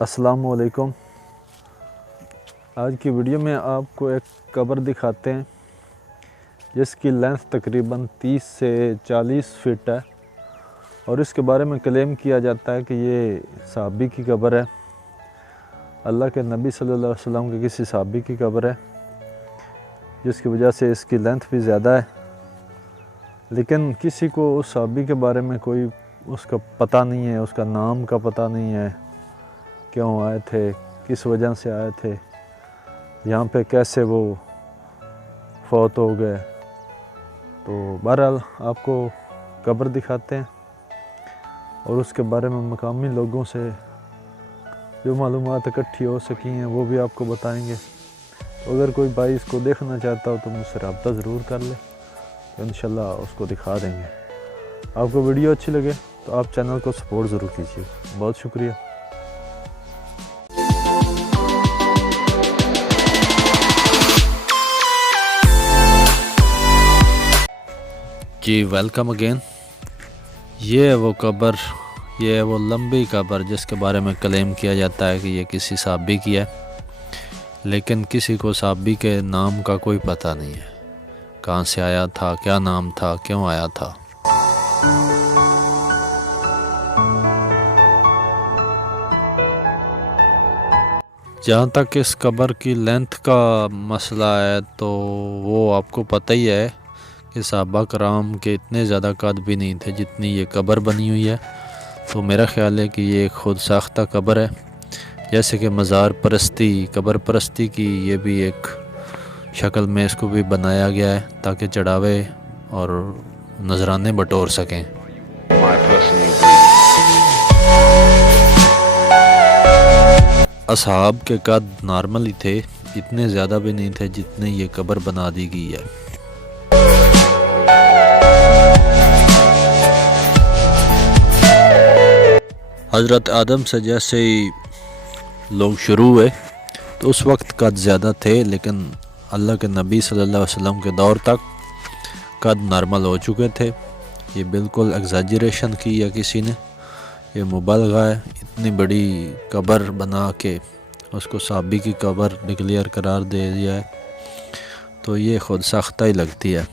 अस्सलामु अलैकुम। आज की वीडियो में आपको एक कब्र दिखाते हैं जिसकी लेंथ तकरीबन 30 से 40 फीट है और इसके बारे में क्लेम किया जाता है कि ये सहाबी की कब्र है। अल्लाह के नबी सल्लल्लाहु अलैहि वसल्लम के किसी सहाबी की कब्र है, जिसकी वजह से इसकी लेंथ भी ज़्यादा है। लेकिन किसी को उस सहाबी के बारे में कोई उसका पता नहीं है, उसका नाम का पता नहीं है, क्यों आए थे, किस वजह से आए थे, यहाँ पे कैसे वो फौत हो गए। तो बहरहाल आपको कब्र दिखाते हैं और उसके बारे में मकामी लोगों से जो मालूमात इकट्ठी हो सकी हैं वो भी आपको बताएंगे। तो अगर कोई भाई इसको देखना चाहता हो तो मुझसे रब्ता ज़रूर कर ले, तो इंशाल्लाह उसको दिखा देंगे। आपको वीडियो अच्छी लगे तो आप चैनल को सपोर्ट ज़रूर कीजिए। बहुत शुक्रिया। जी वेलकम अगेन। ये है वो कब्र, ये है वो लंबी कब्र जिसके बारे में क्लेम किया जाता है कि ये किसी सहाबी की है, लेकिन किसी को सहाबी के नाम का कोई पता नहीं है। कहाँ से आया था, क्या नाम था, क्यों आया था। जहाँ तक इस कब्र की लेंथ का मसला है तो वो आपको पता ही है कि सहाबा कराम के इतने ज़्यादा कद भी नहीं थे जितनी ये कब्र बनी हुई है। तो मेरा ख्याल है कि ये खुद साख्ता कब्र है, जैसे कि मज़ार परस्ती, कब्र परस्ती की ये भी एक शक्ल में इसको भी बनाया गया है ताकि चढ़ावे और नजराने बटोर सकें। असहाब के कद नॉर्मल ही थे, इतने ज़्यादा भी नहीं थे जितने ये कब्र बना दी गई है। हज़रत आदम से जैसे ही लोग शुरू हुए तो उस वक्त कद ज़्यादा थे, लेकिन अल्लाह के नबी सल्लल्लाहु अलैहि वसल्लम के दौर तक कद नॉर्मल हो चुके थे। ये बिल्कुल एग्जैजरेशन की या किसी ने, ये मुबालगा है। इतनी बड़ी कब्र बना के उसको सहाबी की कब्र डिक्लेयर करार दे दिया है, तो ये खुद साख्ता ही लगती है।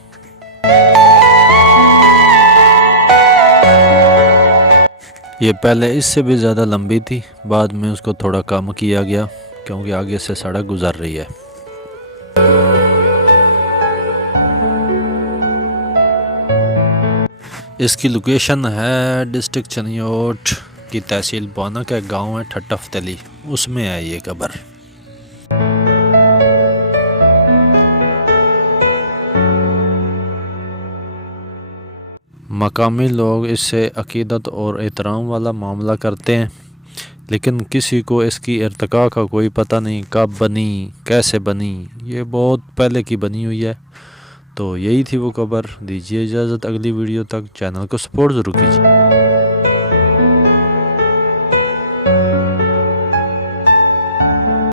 ये पहले इससे भी ज़्यादा लंबी थी, बाद में उसको थोड़ा कम किया गया क्योंकि आगे से सड़क गुजर रही है। इसकी लोकेशन है डिस्ट्रिक्ट चनियोट की तहसील बौना का एक गाँव है ठट्टफतली, उसमें है ये कब्र। मकामी लोग इससे अकीदत और एहतराम वाला मामला करते हैं, लेकिन किसी को इसकी इर्तिका का कोई पता नहीं, कब बनी, कैसे बनी। ये बहुत पहले की बनी हुई है। तो यही थी वो कब्र। दीजिए इजाज़त, अगली वीडियो तक चैनल को सपोर्ट ज़रूर कीजिए।